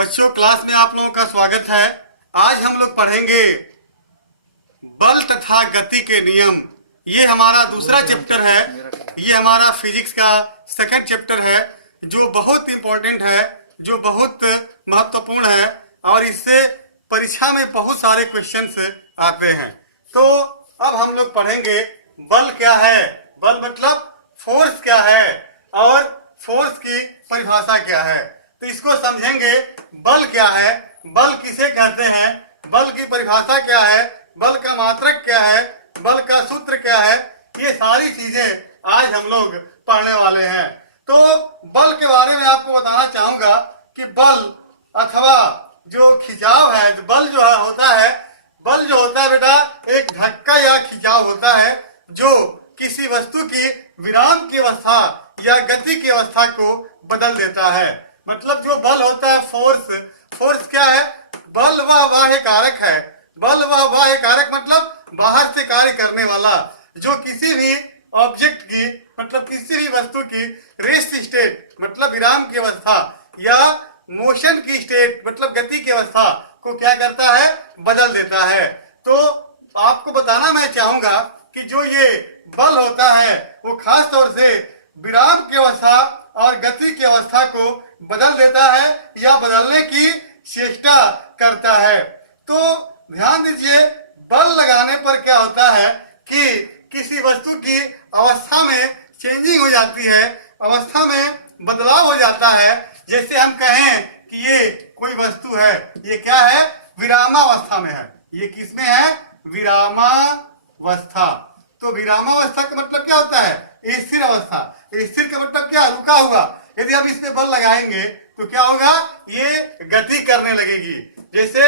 बच्चों, क्लास में आप लोगों का स्वागत है। आज हम लोग पढ़ेंगे बल तथा गति के नियम। ये हमारा दूसरा चैप्टर है। ये हमारा फिजिक्स का सेकंड चैप्टर है, जो बहुत इंपॉर्टेंट है, जो बहुत महत्वपूर्ण है और इससे परीक्षा में बहुत सारे क्वेश्चंस आते हैं। तो अब हम लोग पढ़ेंगे बल क्या है, बल मतलब फोर्स क्या है और फोर्स की परिभाषा क्या है। तो इसको समझेंगे। बल क्या है, बल किसे कहते हैं, बल की परिभाषा क्या है, बल का मात्रक क्या है, बल का सूत्र क्या है, ये सारी चीजें आज हम लोग पढ़ने वाले हैं। तो बल के बारे में आपको बताना चाहूंगा कि बल अथवा जो खिंचाव है, जो बल जो होता है, बल जो होता है बेटा एक धक्का या खिंचाव होता है जो किसी वस्तु की विराम की अवस्था या गति की अवस्था को बदल देता है। मतलब जो बल होता है फोर्स, फोर्स क्या है, बल वह बाह्य कारक है। बल वह बाह्य कारक मतलब बाहर से कार्य करने वाला, जो किसी भी ऑब्जेक्ट की मतलब किसी भी वस्तु की रेस्ट स्टेट मतलब विराम की अवस्था या मोशन की स्टेट मतलब गति की अवस्था को क्या करता है, बदल देता है। तो आपको बताना मैं चाहूंगा कि जो ये बल होता है वो खास तौर से विराम की अवस्था और गति की अवस्था को बदल देता है या बदलने की चेष्टा करता है। तो ध्यान दीजिए, बल लगाने पर क्या होता है कि किसी वस्तु की अवस्था में चेंजिंग हो जाती है, अवस्था में बदलाव हो जाता है। जैसे हम कहें कि ये कोई वस्तु है, ये क्या है, विरामावस्था में है। ये किसमें है, विरामावस्था। तो विरामावस्था का मतलब क्या होता है, स्थिर अवस्था। स्थिर का मतलब क्या, रुका हुआ। यदि हम इसमें बल लगाएंगे तो क्या होगा, ये गति करने लगेगी। जैसे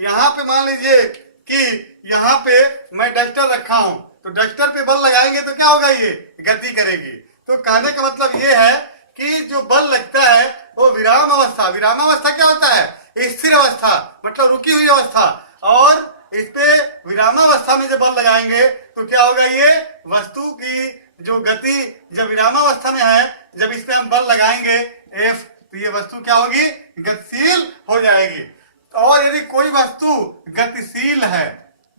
यहाँ पे मान लीजिए कि यहाँ पे मैं डस्टर रखा हूं, तो डस्टर पे बल लगाएंगे तो क्या होगा, ये गति करेगी। तो कहने का मतलब ये है कि जो बल लगता है वो विराम अवस्था, विराम अवस्था क्या होता है, स्थिर अवस्था मतलब रुकी हुई अवस्था। और इस पे विरामावस्था में जब बल लगाएंगे तो क्या होगा, ये वस्तु की जो गति जब विरामावस्था में है, जब इस पे हम बल लगाएंगे F, तो ये वस्तु क्या होगी, गतिशील हो जाएगी। और यदि कोई वस्तु गतिशील है,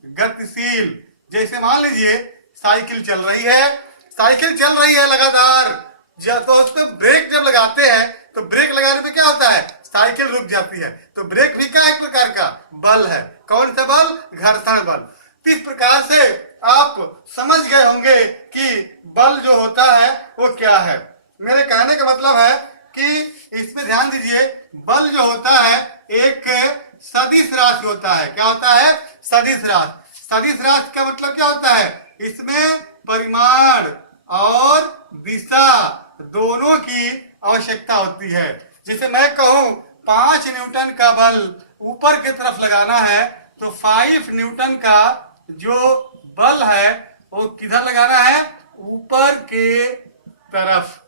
गतिशील, जैसे मान लीजिए साइकिल चल रही है, साइकिल चल रही है लगातार, जब तो उस पर ब्रेक जब लगाते हैं तो ब्रेक लगाने पे क्या होता है, साइकिल रुक जाती है। तो ब्रेक भी क्या एक प्रकार का बल है। कौन सा बल, घर्षण बल। तो इस प्रकार से आप समझ गए होंगे कि बल जो होता है वो क्या है। मेरे कहने का मतलब है कि इसमें ध्यान दीजिए, बल जो होता है एक सदिश राशि होता है। क्या होता है, सदिश राशि। सदिश राशि का मतलब क्या होता है, इसमें परिमाण और दिशा दोनों की आवश्यकता होती है। जैसे मैं कहूं 5 न्यूटन का बल ऊपर की तरफ लगाना है तो 5 न्यूटन का जो बल है वो किधर लगाना है, ऊपर के तरफ।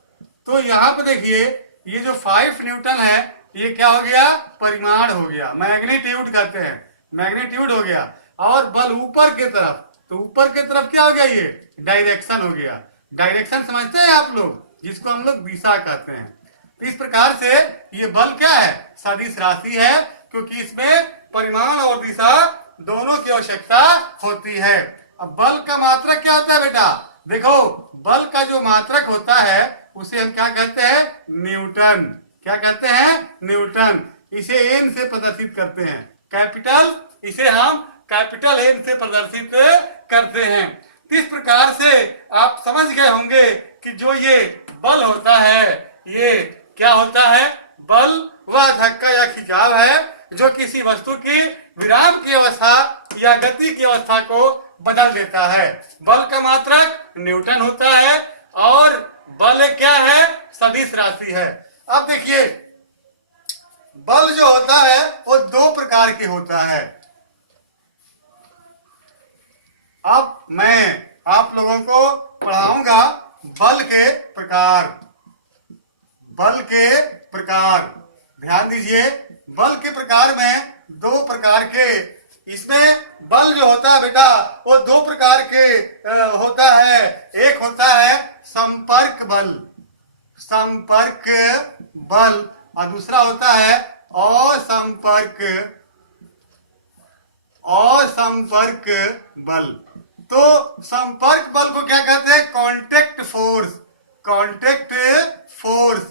तो यहाँ पे देखिए, ये जो 5 न्यूटन है ये क्या हो गया, परिमाण हो गया, मैग्नीट्यूड कहते हैं, मैग्नीट्यूड हो गया। और बल ऊपर की तरफ, तो ऊपर की तरफ क्या हो गया, ये डायरेक्शन हो गया। डायरेक्शन समझते हैं आप लोग, जिसको हम लोग दिशा कहते हैं। तो इस प्रकार से ये बल क्या है, सदिश राशि है, क्योंकि इसमें परिमाण और दिशा दोनों की आवश्यकता होती है। अब बल का मात्रक क्या होता है बेटा, देखो बल का जो मात्रक होता है उसे हम क्या कहते हैं, न्यूटन। क्या कहते हैं, न्यूटन। इसे एन से प्रदर्शित करते हैं, कैपिटल, इसे हम कैपिटल एन से प्रदर्शित करते हैं। इस प्रकार से आप समझ गए होंगे कि जो ये बल होता है ये क्या होता है, बल वह धक्का या खिंचाव है जो किसी वस्तु की विराम की अवस्था या गति की अवस्था को बदल देता है। बल का मात्रक न्यूटन होता है और बल क्या है, सदिश राशि है। अब देखिए, बल जो होता है वो 2 प्रकार के होता है। अब मैं आप लोगों को पढ़ाऊंगा बल के प्रकार। बल के प्रकार, ध्यान दीजिए, बल के प्रकार में 2 प्रकार के, इसमें बल जो होता है बेटा वो 2 प्रकार के होता है। एक होता है संपर्क बल, संपर्क बल, और दूसरा होता है असंपर्क असंपर्क बल। तो संपर्क बल को क्या कहते हैं? Contact force. Contact force.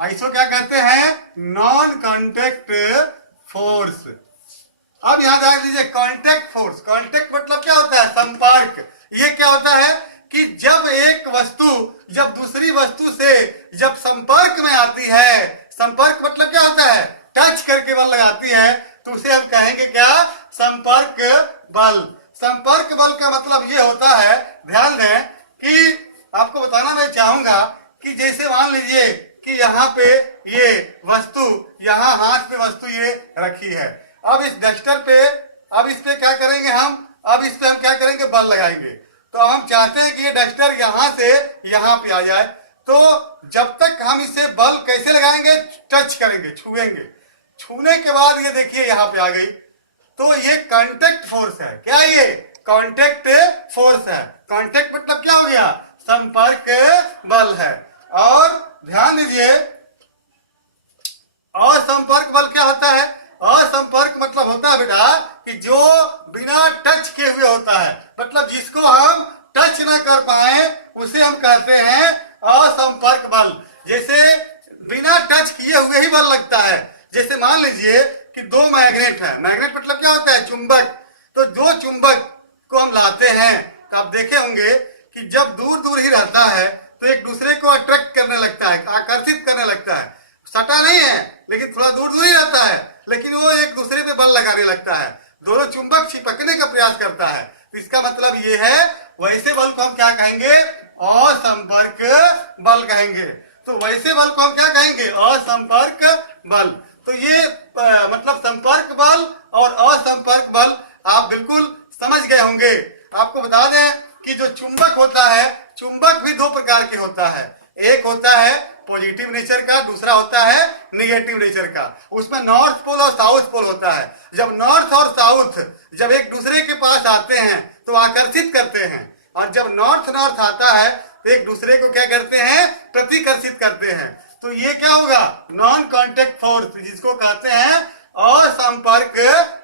इसको क्या कहते हैं? Non contact force. अब यहां ध्यान दीजिए, कांटेक्ट फोर्स। कांटेक्ट मतलब क्या होता है? संपर्क। ये क्या होता है कि जब एक वस्तु जब दूसरी वस्तु से जब संपर्क में आती है, संपर्क मतलब क्या होता है? टच करके बल लगाती है, तो उसे हम कहेंगे क्या? संपर्क बल। संपर्क बल का मतलब ये होता है, ध्यान दें कि आपको बताना मैं चाहूंगा कि जैसे मान लीजिए कि यहाँ पे ये वस्तु, यहाँ हाथ पे वस्तु ये रखी है। अब इस डस्टर पे, अब इस पे क्या करेंगे हम? अब इस पे हम क्या करेंगे? बल लगाएंगे। तो अब हम चाहते हैं कि ये डस्टर यहाँ से यहाँ पे आ जाए। तो जब तक हम इसे बल कैसे लगाएंगे? टच करेंगे, छुएंगे। छूने के बाद ये देखिए यहाँ पे आ गई। तो ये कांटेक्ट फोर्स है। क्या ये? कांटेक्ट फोर्स है। कांटेक्ट मतलब क्या हो गया? संपर्क बल है। और ध्यान दीजिए, असंपर्क बल क्या होता है? असंपर्क मतलब होता है बेटा कि जो बिना टच के हुए होता है, मतलब जिसको हम टच ना कर पाए उसे हम कहते हैं असंपर्क बल। जैसे बिना टच किए हुए ही बल लगता है। जैसे मान लीजिए कि दो मैग्नेट है। मैग्नेट मतलब क्या होता है? चुंबक। तो दो चुंबक को हम लाते हैं, तो आप देखे होंगे कि जब दूर दूर ही रहता है तो एक दूसरे को अट्रैक्ट करने लगता है, आकर्षित करने लगता है। सटा नहीं है, लेकिन थोड़ा दूर दूर ही रहता है, लेकिन वो एक दूसरे पे बल लगाने लगता है। दोनों चुंबक चिपकने का प्रयास करता है। तो इसका मतलब ये है, वैसे बल को हम क्या कहेंगे? असंपर्क बल कहेंगे। तो वैसे बल को हम क्या कहेंगे? असंपर्क बल। तो ये मतलब संपर्क बल और असंपर्क बल आप बिल्कुल समझ गए होंगे। आपको बता दें कि जो चुंबक होता है, चुंबक भी दो प्रकार के होता है। एक होता है पॉजिटिव नेचर का, दूसरा होता है निगेटिव नेचर का। उसमें नॉर्थ पोल और साउथ पोल होता है। जब नॉर्थ और साउथ जब एक दूसरे के पास आते हैं तो आकर्षित करते हैं, और जब नॉर्थ नॉर्थ आता है तो एक दूसरे को क्या करते हैं? प्रतिकर्षित करते हैं। तो ये क्या होगा? नॉन कांटेक्ट फोर्स, जिसको कहते हैं असंपर्क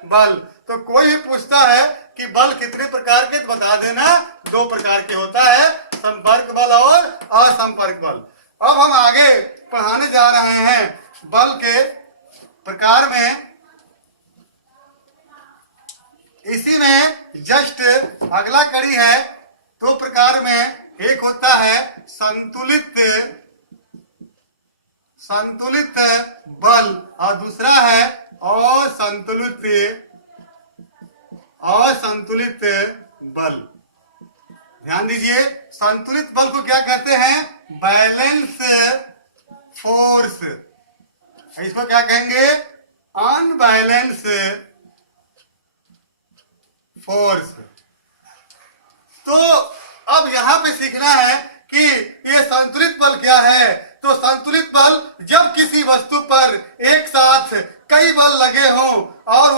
बल। तो कोई भी पूछता है कि बल कितने प्रकार के, तो बता देना दो प्रकार के होता है, संपर्क बल और असंपर्क बल। अब हम आगे पढ़ाने जा रहे हैं बल के प्रकार में। इसी में जस्ट अगला कड़ी है। दो प्रकार में, एक होता है संतुलित बल और दूसरा है असंतुलित बल। ध्यान दीजिए, संतुलित बल को क्या कहते हैं? Balance force. इसको क्या कहेंगे? Unbalance force. तो अब यहां पे सीखना है कि ये संतुलित बल क्या है। तो संतुलित बल जब किसी वस्तु पर एक साथ कई बल लगे हों और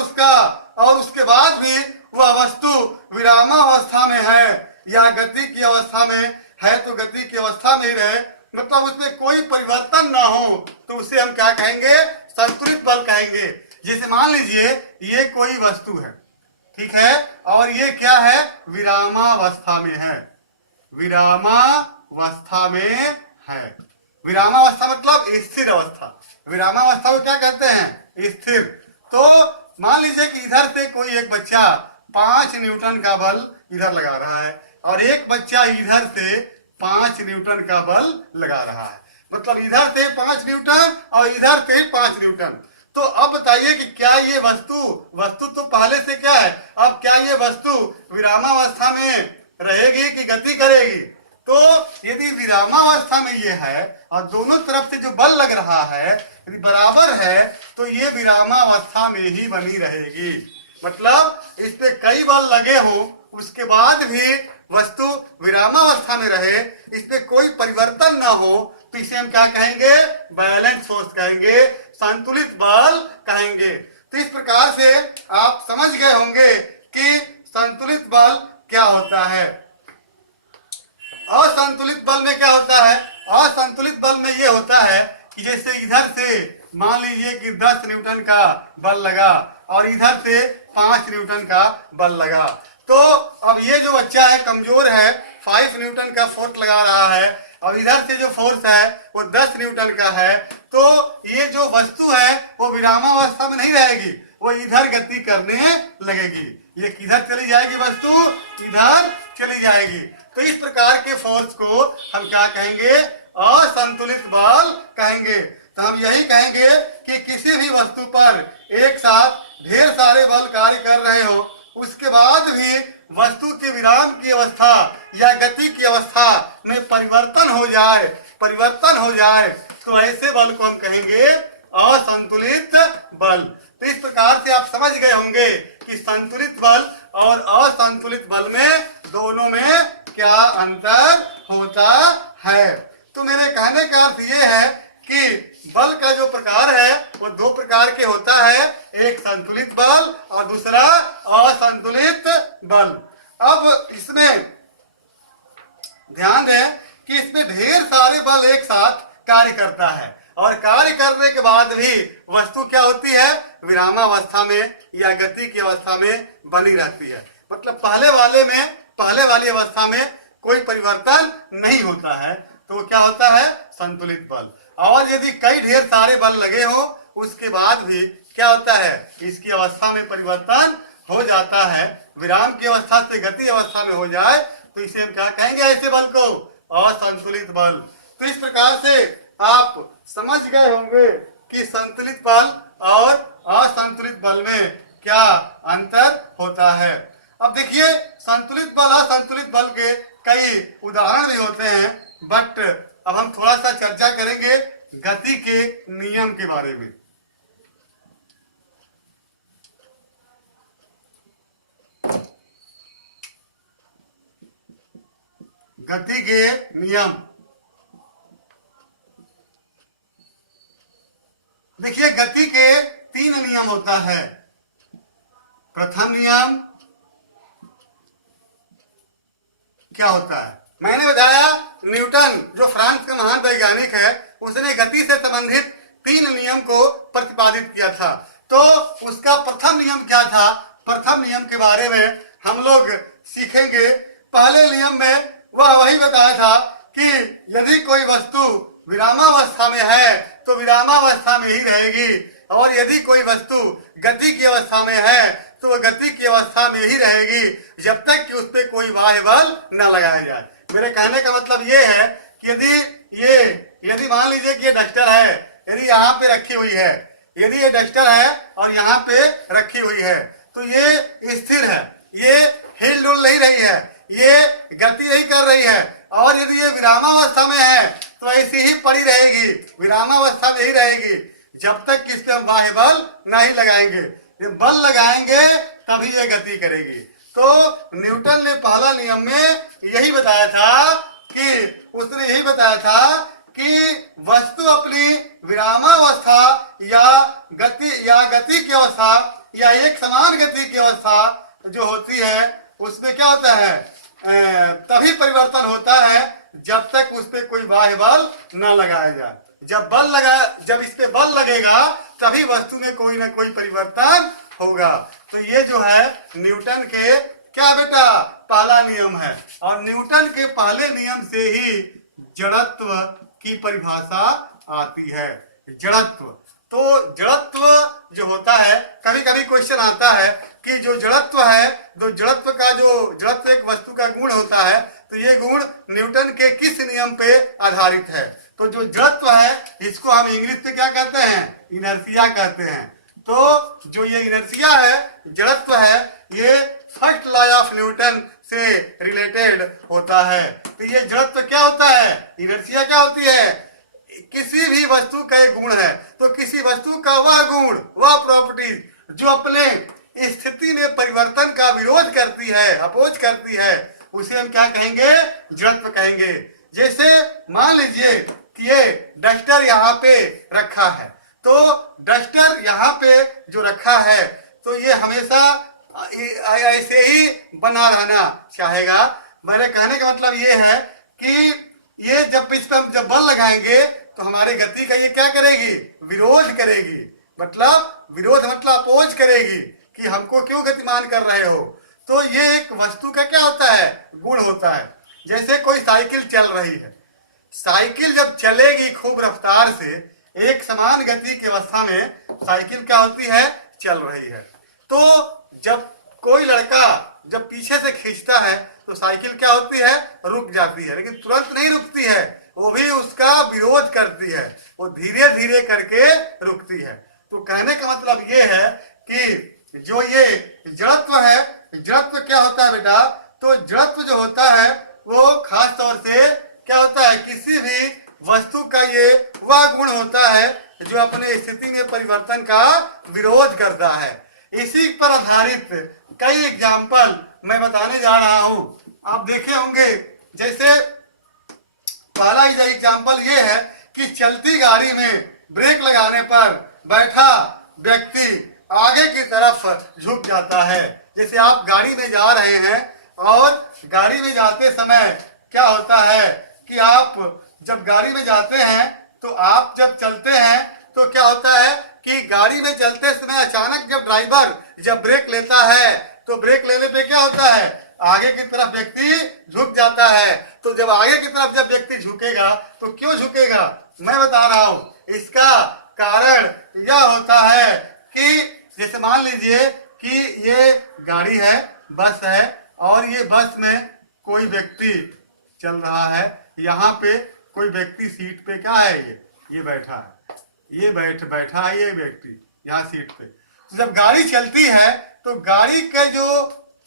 उसके बाद भी वह वस्तु विरामावस्था में है या गति की अवस्था में है, तो गति की अवस्था में ही रहे, मतलब उसमें कोई परिवर्तन ना हो, तो उसे हम क्या कहेंगे? संतुलित बल कहेंगे। जैसे मान लीजिए ये कोई वस्तु है, ठीक है, और ये क्या है? विरामावस्था में है। विरामावस्था में है। विरामावस्था मतलब स्थिर अवस्था। विरामावस्था को क्या कहते हैं? स्थिर। तो मान लीजिए कि इधर से कोई एक बच्चा 5 न्यूटन का बल इधर लगा रहा है और एक बच्चा इधर से 5 न्यूटन का बल लगा रहा है, मतलब इधर से 5 न्यूटन और इधर से 5 न्यूटन। तो अब बताइए कि क्या ये वस्तु तो पहले से क्या है, अब क्या ये वस्तु विरामावस्था में रहेगी कि गति करेगी? तो यदि विरामावस्था में ये है और दोनों तरफ से जो बल लग रहा है यदि बराबर है, तो ये विरामावस्था में ही बनी रहेगी। मतलब इस पे कई बल लगे हों उसके बाद भी वस्तु विरामावस्था में रहे, इस पे कोई परिवर्तन ना हो, तो इसे हम क्या कहेंगे? बैलेंस फोर्स कहेंगे, संतुलित बल कहेंगे। तो इस प्रकार से आप समझ गए होंगे कि संतुलित बल क्या होता है। असंतुलित बल में क्या होता है? असंतुलित बल में ये होता है कि जैसे इधर से मान लीजिए कि 10 न्यूटन का बल लगा और इधर से 5 न्यूटन का बल लगा, तो अब ये जो बच्चा है कमजोर है, 5 न्यूटन का फोर्स लगा रहा है और इधर से जो फोर्स है वो 10 न्यूटन का है, तो ये जो वस्तु है वो विरामावस्था में नहीं रहेगी, वो इधर गति करने लगेगी। ये किधर चली जाएगी? वस्तु इधर चली जाएगी। तो इस प्रकार के फोर्स को हम क्या कहेंगे? असंतुलित बल कहेंगे। तो हम यही कहेंगे कि किसी भी वस्तु पर एक साथ ढेर सारे बल कार्य कर रहे हो, उसके बाद भी वस्तु के विराम की अवस्था या गति की अवस्था में परिवर्तन हो जाए तो ऐसे बल को हम कहेंगे असंतुलित बल। तो इस प्रकार से आप समझ गए होंगे कि संतुलित बल और असंतुलित बल में दोनों में क्या अंतर होता है। तो मेरे कहने का अर्थ ये है कि बल का जो प्रकार है वो 2 प्रकार के होता है, एक संतुलित बल और दूसरा असंतुलित बल। अब इसमें ध्यान दें कि इसमें ढेर सारे बल एक साथ कार्य करता है और कार्य करने के बाद भी वस्तु क्या होती है? विरामावस्था में या गति की अवस्था में बनी रहती है। मतलब पहले वाली अवस्था में कोई परिवर्तन नहीं होता है, तो क्या होता है? संतुलित बल। और यदि कई ढेर सारे बल लगे हो उसके बाद भी क्या होता है? इसकी अवस्था में परिवर्तन हो जाता है, विराम की अवस्था से गति अवस्था में हो जाए तो इसे हम क्या कहेंगे? ऐसे बल को असंतुलित बल। तो इस प्रकार से आप समझ गए होंगे कि संतुलित बल और असंतुलित बल में क्या अंतर होता है। अब देखिए, संतुलित बल असंतुलित बल के कई उदाहरण भी होते हैं, बट अब हम थोड़ा सा चर्चा करेंगे गति के नियम के बारे में। गति के नियम, देखिए गति के 3 नियम होता है। प्रथम नियम क्या होता है? मैंने बताया न्यूटन जो फ्रांस का महान वैज्ञानिक है, उसने गति से संबंधित 3 नियम को प्रतिपादित किया था। तो उसका प्रथम नियम क्या था? प्रथम नियम के बारे में हम लोग सीखेंगे। पहले नियम में वह वही बताया था कि यदि कोई वस्तु विरामावस्था में है तो विरामावस्था में ही रहेगी, और यदि कोई वस्तु गति की अवस्था में है तो वह गति की अवस्था में ही रहेगी जब तक कि उस पर कोई बाह्य बल न लगाया जाए। मेरे कहने का मतलब ये है कि यदि मान लीजिए कि ये डस्टर है, यदि यहाँ पे रखी हुई है, यदि ये डस्टर है और यहाँ पे रखी हुई है तो ये स्थिर है, ये हिल डुल नहीं रही है, ये गति नहीं कर रही है। और यदि ये विरामावस्था में है तो ऐसी ही पड़ी रहेगी, विरामावस्था में ही रहेगी जब तक कि इस पे हम बाह्य बल नहीं लगाएंगे। ये बल लगाएंगे तभी ये गति करेगी। तो न्यूटन ने पहला नियम में यही बताया था कि वस्तु अपनी विरामावस्था या गति की अवस्था या एक समान गति की अवस्था जो होती है उसमें क्या होता है? तभी परिवर्तन होता है जब तक उस पे कोई बाह्य बल न लगाया जाए। जब इस पे बल लगेगा तभी वस्तु में कोई ना कोई परिवर्तन होगा। तो ये जो है न्यूटन के क्या बेटा? पहला नियम है। और न्यूटन के पहले नियम से ही जड़त्व की परिभाषा आती है। जड़त्व, तो जड़त्व जो होता है, कभी कभी क्वेश्चन आता है कि जो जड़त्व है, तो जड़त्व एक वस्तु का गुण होता है, तो ये गुण न्यूटन के किस नियम पे आधारित है? तो जो जड़त्व है इसको हम इंग्लिश में क्या कहते हैं? इनर्शिया कहते हैं। तो जो ये इनर्शिया है, जड़त्व है, ये फर्स्ट लॉ ऑफ न्यूटन से रिलेटेड होता है। तो ये जड़त्व क्या होता है? इनर्शिया क्या होती है? किसी भी वस्तु का एक गुण है, तो किसी वस्तु का वह गुण, वह प्रॉपर्टीज जो अपने स्थिति में परिवर्तन का विरोध करती है, अपोज करती है, उसे हम क्या कहेंगे? जड़त्व कहेंगे। जैसे मान लीजिए कि ये डस्टर यहाँ पे रखा है, तो डस्टर यहाँ पे जो रखा है तो ये हमेशा ऐसे ही बना रहना चाहेगा। मेरे कहने का मतलब ये है कि ये जब इस पर जब बल लगाएंगे तो हमारी गति का ये क्या करेगी, विरोध करेगी। मतलब विरोध मतलब अपोज करेगी कि हमको क्यों गतिमान कर रहे हो। तो ये एक वस्तु का क्या होता है, गुण होता है। जैसे कोई साइकिल चल रही है, साइकिल जब चलेगी खूब रफ्तार से, एक समान गति की अवस्था में साइकिल क्या होती है, चल रही है। तो जब कोई लड़का जब पीछे से खींचता है तो साइकिल क्या होती है, रुक जाती है, लेकिन तुरंत नहीं रुकती है, वो भी उसका विरोध करती है, वो धीरे धीरे करके रुकती है। तो कहने का मतलब ये है कि जो ये जड़त्व है, जड़त्व क्या होता है बेटा, तो जड़त्व जो होता है वो खास तौर से क्या होता है, किसी भी वस्तु का ये वह गुण होता है जो अपने स्थिति में परिवर्तन का विरोध करता है। इसी पर आधारित कई एग्जाम्पल मैं बताने जा रहा हूं। आप देखे होंगे, जैसे पहला ही एग्जाम्पल ये है कि चलती गाड़ी में ब्रेक लगाने पर बैठा व्यक्ति आगे की तरफ झुक जाता है। जैसे आप गाड़ी में जा रहे हैं और गाड़ी में जाते समय क्या होता है कि आप जब गाड़ी में जाते हैं तो आप जब चलते हैं तो क्या होता है कि गाड़ी में चलते समय अचानक जब ड्राइवर जब ब्रेक लेता है तो ब्रेक लेने पे क्या होता है, आगे की तरफ व्यक्ति झुक जाता है। तो जब आगे की तरफ जब व्यक्ति झुकेगा तो क्यों झुकेगा, मैं बता रहा हूं। इसका कारण यह होता है कि जैसे मान लीजिए कि ये गाड़ी है, बस है, और ये बस में कोई व्यक्ति चल रहा है। यहाँ पे कोई व्यक्ति सीट पे क्या है, ये बैठा है, ये बैठा है ये व्यक्ति यहाँ सीट पे। तो जब गाड़ी चलती है तो गाड़ी का जो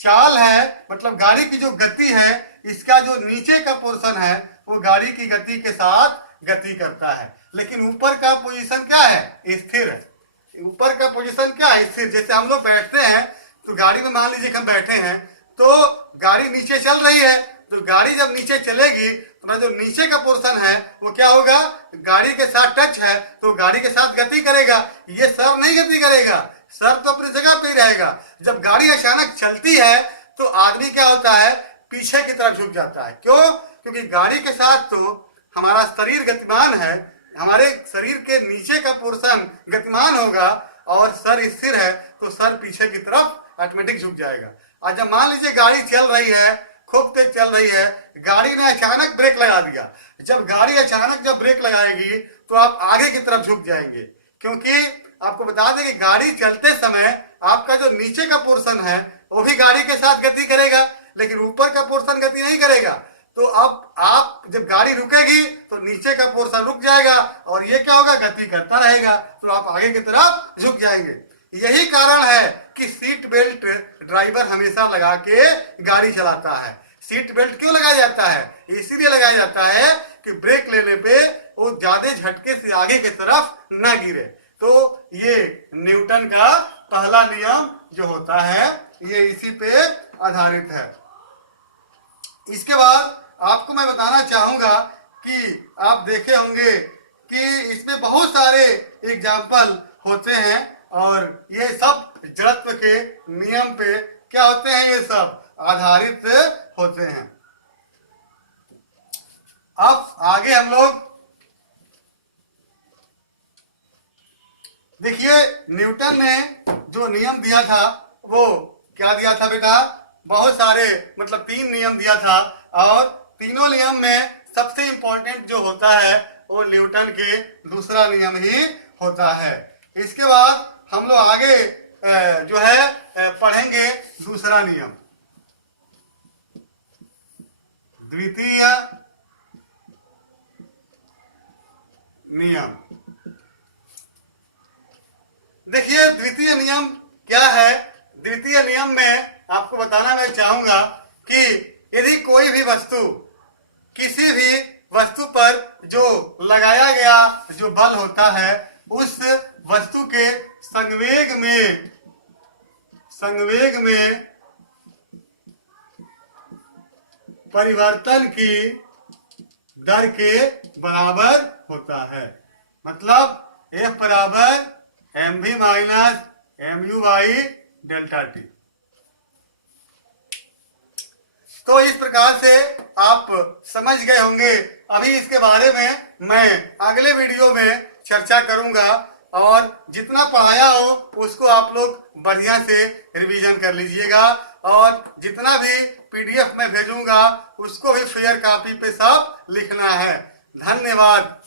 चाल है, मतलब गाड़ी की जो गति है, इसका जो नीचे का पोर्शन है वो गाड़ी की गति के साथ गति करता है, लेकिन ऊपर का पोजीशन क्या है, स्थिर है। ऊपर का पोजीशन क्या है, स्थिर। जैसे हम लोग बैठते हैं तो गाड़ी में मान लीजिए कि हम बैठे हैं तो गाड़ी नीचे चल रही है, तो गाड़ी जब नीचे चलेगी तो जो नीचे का पोर्शन है वो क्या होगा, गाड़ी के साथ टच है तो गाड़ी के साथ गति करेगा। ये सर नहीं गति करेगा, सर तो अपनी जगह पे ही रहेगा। जब गाड़ी अचानक चलती है तो आदमी क्या होता है, पीछे की तरफ झुक जाता है। क्यों, क्योंकि गाड़ी के साथ तो हमारा शरीर गतिमान है, हमारे शरीर के नीचे का पोर्शन गतिमान होगा और सर स्थिर है तो सर पीछे की तरफ ऑटोमेटिक झुक जाएगा। और जब मान लीजिए गाड़ी चल रही है, खूब तेज चल रही है, गाड़ी ने अचानक ब्रेक लगा दिया। जब गाड़ी अचानक जब ब्रेक लगाएगी तो आप आगे की तरफ झुक जाएंगे, क्योंकि आपको बता दें कि गाड़ी चलते समय आपका जो नीचे का पोर्शन है वो भी गाड़ी के साथ गति करेगा, लेकिन ऊपर का पोर्शन गति नहीं करेगा। तो अब आप जब गाड़ी रुकेगी तो नीचे का पोर्शन रुक जाएगा और ये क्या होगा, गति करता रहेगा, तो आप आगे की तरफ झुक जाएंगे। यही कारण है कि सीट बेल्ट ड्राइवर हमेशा लगा के गाड़ी चलाता है। सीट बेल्ट क्यों लगाया जाता है, इसीलिए लगाया जाता है कि ब्रेक लेने पे वो ज्यादा झटके से आगे की तरफ ना गिरे। तो ये न्यूटन का पहला नियम जो होता है ये इसी पे आधारित है। इसके बाद आपको मैं बताना चाहूंगा कि आप देखे होंगे कि इसमें बहुत सारे एग्जाम्पल होते हैं और ये सब जड़त्व के नियम पे क्या होते हैं, ये सब आधारित होते हैं। अब आगे हम लोग देखिए, न्यूटन ने जो नियम दिया था वो क्या दिया था बेटा, बहुत सारे मतलब 3 नियम दिया था और तीनों नियम में सबसे इंपॉर्टेंट जो होता है वो न्यूटन के दूसरा नियम ही होता है। इसके बाद हम लोग आगे जो है पढ़ेंगे दूसरा नियम, द्वितीय नियम। देखिए द्वितीय नियम क्या है। द्वितीय नियम में आपको बताना मैं चाहूंगा कि यदि कोई भी वस्तु किसी भी वस्तु पर जो लगाया गया जो बल होता है उस वस्तु के संवेग में परिवर्तन की दर के बराबर होता है। मतलब F बराबर mv minus mu by delta T. तो इस प्रकार से आप समझ गए होंगे। अभी इसके बारे में मैं अगले वीडियो में चर्चा करूंगा, और जितना पढ़ाया हो उसको आप लोग बढ़िया से रिवीजन कर लीजिएगा, और जितना भी पीडीएफ में भेजूंगा उसको भी फेयर कॉपी पे सब लिखना है। धन्यवाद।